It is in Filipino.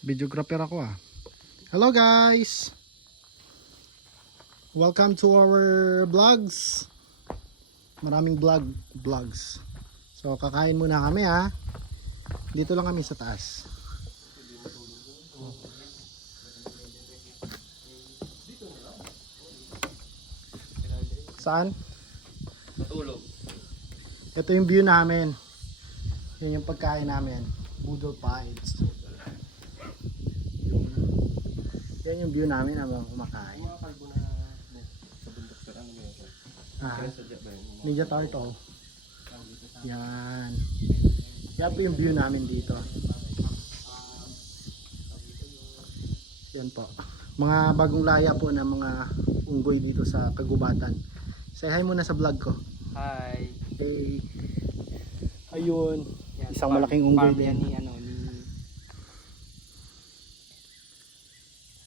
Videographer ako ah. Hello guys! Welcome to our vlogs. Maraming vlogs. So kakain muna kami ha. Dito lang kami sa taas. Saan? Matulog. Ito yung view namin. Yan yung pagkain namin. Boodle Pies. Yan yung view namin habang kumakain. Mga kalbo na sa bundok sir, ano mo yun? Ah, Sadya ba yun? Ninja Turtle. Yan. Yan po yung view namin dito. Yan po. Mga bagong laya po na mga unggoy dito sa Kagubatan. Say hi muna sa vlog ko. Hi. Hey. Ayun. Yan, Isang malaking unggoy farm yan din. ni ano,